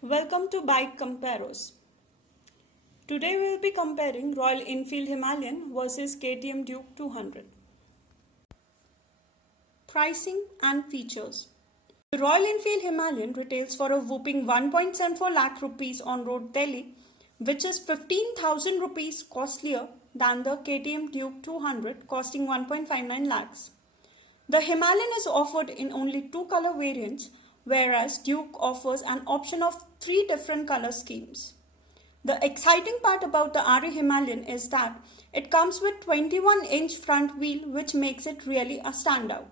Welcome to Bike Comparos. Today we will be comparing Royal Enfield Himalayan versus Ktm Duke 200. Pricing and features. The Royal Enfield Himalayan retails for a whopping 1.74 lakh rupees on road Delhi, which is 15,000 rupees costlier than the Ktm Duke 200 costing 1.59 lakhs. The Himalayan is offered in only two color variants, whereas Duke offers an option of three different color schemes. The exciting part about the RE Himalayan is that it comes with 21-inch front wheel, which makes it really a standout.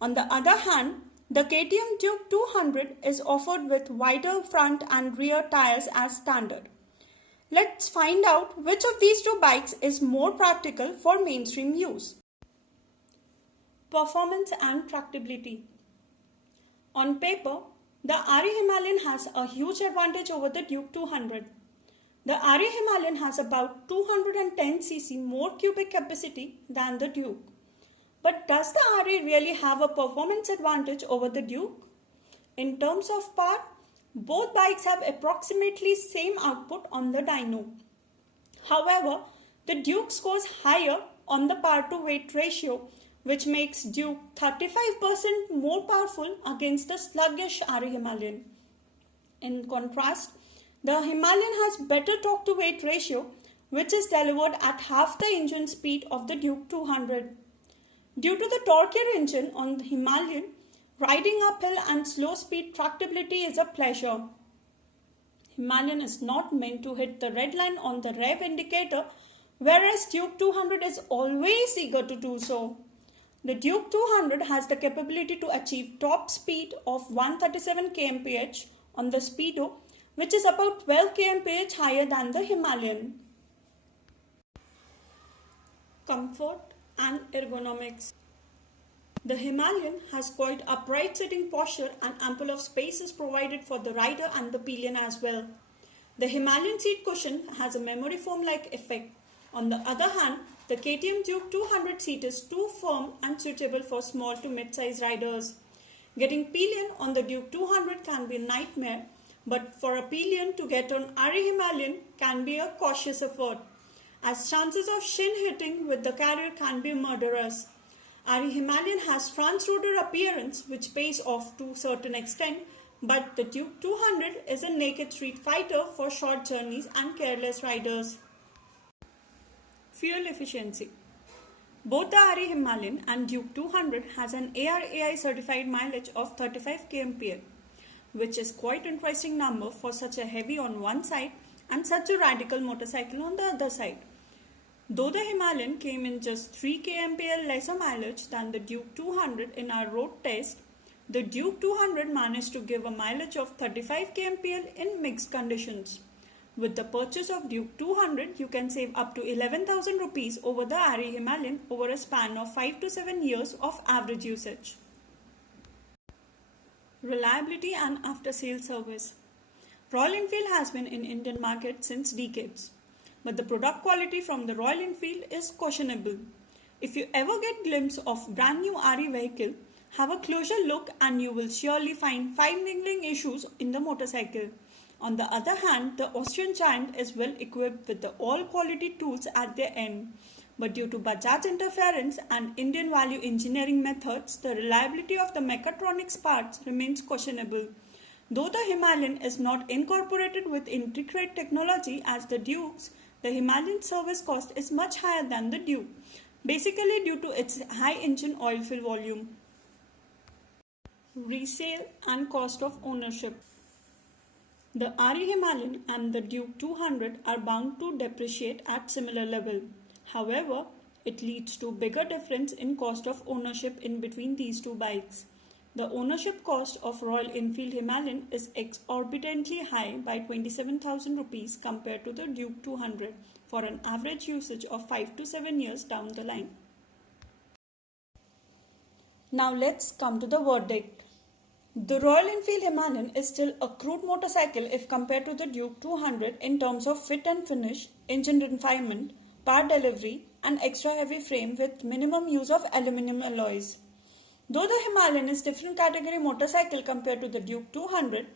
On the other hand, the Ktm Duke 200 is offered with wider front and rear tires as standard. Let's find out which of these two bikes is more practical for mainstream use. Performance and tractability. On paper, the RE Himalayan has a huge advantage over the Duke 200. The RE Himalayan has about 210cc more cubic capacity than the Duke. But does the RE really have a performance advantage over the Duke? In terms of power, both bikes have approximately same output on the dyno. However, the Duke scores higher on the power to weight ratio, which makes Duke 35% more powerful against the sluggish RE Himalayan. In contrast, the Himalayan has better torque to weight ratio, which is delivered at half the engine speed of the Duke 200. Due to the torquier engine on the Himalayan, riding uphill and slow speed tractability is a pleasure. Himalayan is not meant to hit the red line on the rev indicator, whereas Duke 200 is always eager to do so. The Duke 200 has the capability to achieve top speed of 137 kmph on the Speedo, which is about 12 kmph higher than the Himalayan. Comfort and ergonomics. The Himalayan has quite upright sitting posture and ample of space is provided for the rider and the pillion as well. The Himalayan seat cushion has a memory foam-like effect. On the other hand, the Ktm Duke 200 seat is too firm and suitable for small to mid-size riders. Getting pillion on the Duke 200 can be a nightmare, but for a pillion to get on RE Himalayan can be a cautious effort, as chances of shin hitting with the carrier can be murderous. RE Himalayan has trans-rotor appearance which pays off to a certain extent, but the Duke 200 is a naked street fighter for short journeys and careless riders. Fuel efficiency. Both the RE Himalayan and Duke 200 has an ARAI certified mileage of 35 kmpl, which is quite interesting number for such a heavy on one side and such a radical motorcycle on the other side. Though the Himalayan came in just 3 kmpl lesser mileage than the Duke 200 in our road test, the Duke 200 managed to give a mileage of 35 kmpl in mixed conditions. With the purchase of Duke 200, you can save up to 11,000 rupees over the RE Himalayan over a span of 5 to 7 years of average usage. Reliability and after-sales service. Royal Enfield has been in Indian market since decades, but the product quality from the Royal Enfield is questionable. If you ever get a glimpse of brand new RE vehicle, have a closer look and you will surely find 5 niggling issues in the motorcycle. On the other hand, the Austrian giant is well equipped with the all quality tools at their end. But due to Bajaj interference and Indian value engineering methods, the reliability of the mechatronics parts remains questionable. Though the Himalayan is not incorporated with integrated technology as the Dukes, the Himalayan service cost is much higher than the Duke, basically due to its high engine oil fill volume. Resale and cost of ownership. The RE Himalayan and the Duke 200 are bound to depreciate at similar level. However, it leads to bigger difference in cost of ownership in between these two bikes. The ownership cost of Royal Enfield Himalayan is exorbitantly high by 27,000 rupees compared to the Duke 200 for an average usage of 5 to 7 years down the line. Now let's come to the verdict. The Royal Enfield Himalayan is still a crude motorcycle if compared to the Duke 200 in terms of fit and finish, engine refinement, power delivery and extra heavy frame with minimum use of aluminum alloys. Though the Himalayan is different category motorcycle compared to the Duke 200,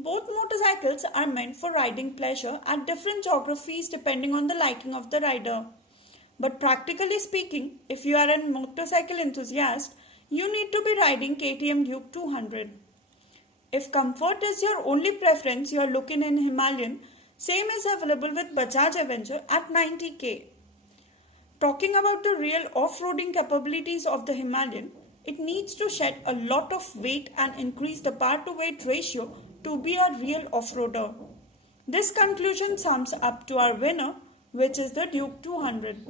Both motorcycles are meant for riding pleasure at different geographies depending on the liking of the rider. But practically speaking, if you are a motorcycle enthusiast, you need to be riding KTM Duke 200. If comfort is your only preference, you are looking in Himalayan, same is available with Bajaj Avenger at 90k. Talking about the real off-roading capabilities of the Himalayan, it needs to shed a lot of weight and increase the power to weight ratio to be a real off-roader. This conclusion sums up to our winner, which is the Duke 200.